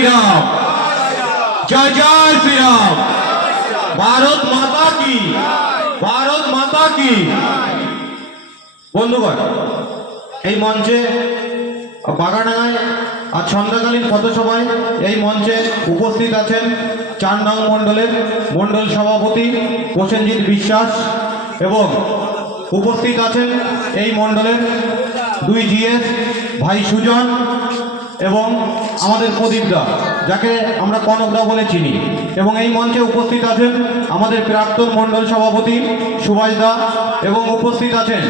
শ্রীরাম, জয় জয় শ্রীরাম। ভারত মাতা কি, ভারত মাতা কি। বন্ধুগণ, এই মঞ্চে বাগানায় আর সন্ধ্যাকালীন পথসভায় এই মঞ্চে উপস্থিত আছেন ৪ নং মণ্ডলের মণ্ডল সভাপতি প্রসেনজিৎ বিশ্বাস এবং উপস্থিত আছেন এই মণ্ডলের 2 জিএস ভাই সুজন এবং আমাদের প্রদীপদা, যাকে আমরা কনকদা বলে চিনি। এবং এই মঞ্চে উপস্থিত আছেন আমাদের প্রাক্তন মণ্ডল সভাপতি সুভাষদা এবং উপস্থিত আছেন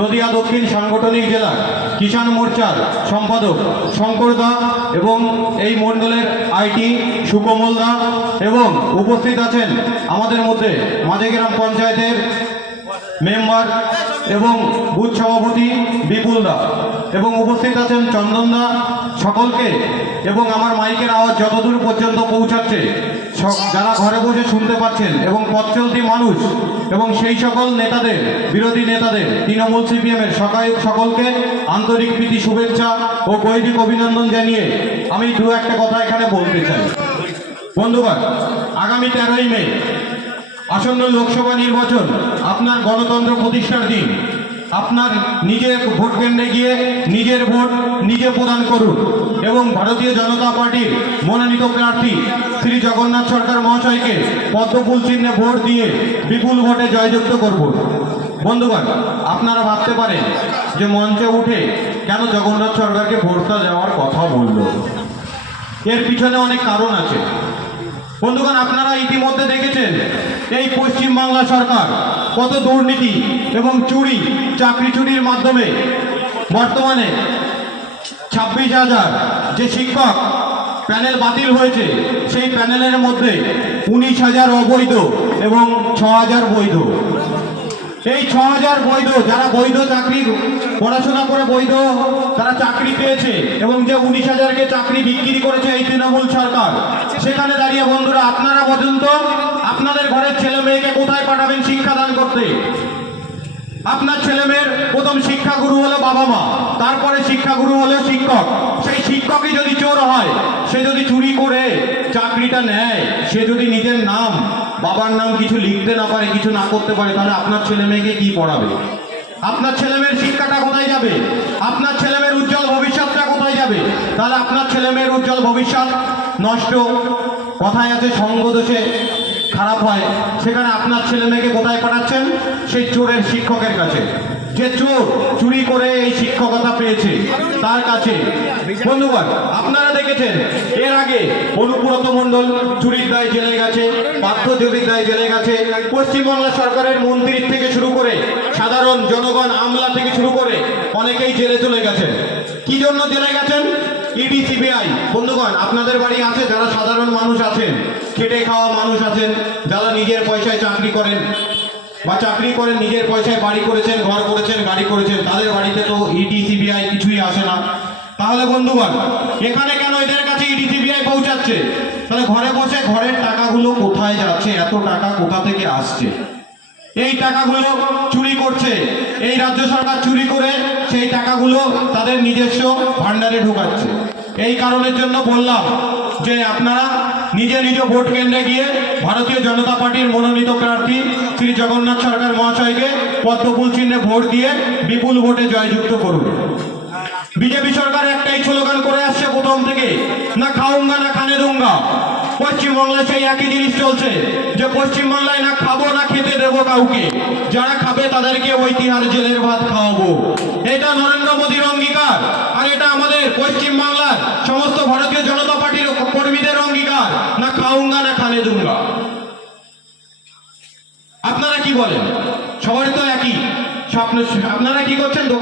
নদিয়া দক্ষিণ সাংগঠনিক জেলার কিষাণ মোর্চার সম্পাদক শঙ্করদা এবং এই মণ্ডলের আইটি সুকমলদা এবং উপস্থিত আছেন আমাদের মধ্যে মাঝেগ্রাম পঞ্চায়েতের মেম্বার এবং বুথ সভাপতি বিপুলদা এবং উপস্থিত আছেন চন্দনদা। সকলকে এবং আমার মাইকের আওয়াজ যতদূর পর্যন্ত পৌঁছাচ্ছে যারা ঘরে বসে শুনতে পাচ্ছেন এবং পথ চলতি মানুষ এবং সেই সকল নেতাদের, বিরোধী নেতাদের, তৃণমূল সিপিএমের সকলকে আন্তরিক প্রীতি শুভেচ্ছা ও গৈরিক অভিনন্দন জানিয়ে আমি একটা কথা এখানে বলতে চাই। বন্ধুগণ, আগামী 13ই মে আসন্ন লোকসভা নির্বাচন, আপনার গণতন্ত্র প্রতিষ্ঠার দিন। আপনার নিজের ভোট কেন্দ্রে গিয়ে নিজের ভোট নিজে প্রদান করুন এবং ভারতীয় জনতা পার্টির মনোনীত প্রার্থী শ্রী জগন্নাথ সরকার মহাশয়কে পদ্মফুল চিহ্নে ভোট দিয়ে বিপুল ভোটে জয়যুক্ত করুন। বন্ধুগণ, আপনারা ভাবতে পারেন যে মঞ্চে উঠে কেন জগন্নাথ সরকারকে ভোটটা দেওয়ার কথা বলল। এর পিছনে অনেক কারণ আছে। বন্ধুগণ, আপনারা ইতিমধ্যে দেখেছেন এই পশ্চিমবাংলা সরকার কত দুর্নীতি এবং চুরি, চাকরি চুরির মাধ্যমে বর্তমানে 26,000 যে শিক্ষক প্যানেল বাতিল হয়েছে, সেই প্যানেলের মধ্যে 19,000 অবৈধ এবং 6,000 বৈধ। এই 6,000 বৈধ, যারা বৈধ চাকরি পড়াশোনা করে বৈধ তারা চাকরি পেয়েছে এবং যে 19,000কে চাকরি বিক্রি করেছে এই তৃণমূল সরকার, সেখানে দাঁড়িয়ে বন্ধুরা আপনারা পর্যন্ত আপনাদের ঘরের ছেলে মেয়েকে কোথায় পাঠাবেন শিক্ষাদান করতে? আপনার ছেলে মেয়ের প্রথম শিক্ষাগুরু হলো বাবা মা, তারপরে শিক্ষাগুরু হলো শিক্ষক। সেই শিক্ষকই যদি চোর হয়, সে যদি চুরি করে চাকরিটা নেয়, সে যদি নিজের নাম, বাবার নাম কিছু লিখতে না পারে, কিছু না করতে পারে, তাহলে আপনার ছেলে মেয়েকে কি পড়াবে? আপনার ছেলে মেয়ের শিক্ষাটা কোথায় যাবে? আপনার ছেলে মেয়ের উজ্জ্বল ভবিষ্যৎটা কোথায় যাবে? তাহলে আপনার ছেলে মেয়ের উজ্জ্বল ভবিষ্যৎ নষ্ট। কথায় আছে সঙ্গ দোষে খারাপ হয়, সেখানে আপনার ছেলে মেয়েকে কোথায় পাঠাচ্ছেন? সেই চোরের শিক্ষকের কাছে, যে চোর চুরি করে এই শিক্ষকতা পেয়েছে তার কাছে। বন্ধুগণ, আপনারা দেখেছেন এর আগে অনুব্রত মণ্ডল চুরির দায় জেলে গেছে, পার্থ চুরির দায় জেলে গেছে। পশ্চিমবাংলা সরকারের মন্ত্রী থেকে শুরু করে সাধারণ জনগণ, আমলা থেকে শুরু করে অনেকেই জেলে চলে গেছেন। কি জন্য জেলে গেছেন? ED CBI. বন্ধুগণ, আপনাদের বাড়ি আছে যারা সাধারণ মানুষ আছেন, খেটে খাওয়া মানুষ আছেন, যারা নিজের পয়সায় চাকরি করেন বা চাকরি করেন, নিজের পয়সায় বাড়ি করেছেন, ঘর করেছেন, গাড়ি করেছেন, তাদের বাড়িতে তো ইডি সিবিআই কিছুই আসে না। তাহলে বন্ধুগণ, এখানে কেন এদের কাছে ইডি সিবিআই পৌঁছাচ্ছে? তাহলে ঘরে বসে ঘরের টাকাগুলো কোথায় যাচ্ছে? এত টাকা কোথা থেকে আসছে? এই টাকাগুলো চুরি করছে এই রাজ্য সরকার, চুরি করে সেই টাকাগুলো তাদের নিজস্ব ভান্ডারে ঢোকাচ্ছে। এই কারণের জন্য বললাম যে আপনারা নিজে নিজ ভোট কেন্দ্রে গিয়ে ভারতীয় জনতা পার্টির মনোনীত প্রার্থী শ্রী জগন্নাথ সরকার মহাশয়কে পদ্মফুল চিহ্নে ভোট দিয়ে বিপুল ভোটে জয়যুক্ত করুন। বিজেপি সরকার একটাই স্লোগান করে আসছে প্রথম থেকে, না খাউঙ্গা না খানে দুঙ্গা। পশ্চিমবাংলায় সেই একই জিনিস চলছে যে পশ্চিমবাংলায় না খাবো না খেতে দেবো কাউকে, যারা খাবে তাদেরকে ঐতিহার জেলের ভাত খাওয়াবো। এটা নরেন্দ্র মোদীর অঙ্গীকার, আর এটা আমাদের পশ্চিমবাংলার সমস্ত ভারতীয় জনতা পার্টির কর্মীদের অঙ্গীকার, না খাউঙ্গা না খানে দুঙ্গা। আপনারা কি বলেন? সবারই তো একই স্বপ্ন। আপনারা কি করছেন?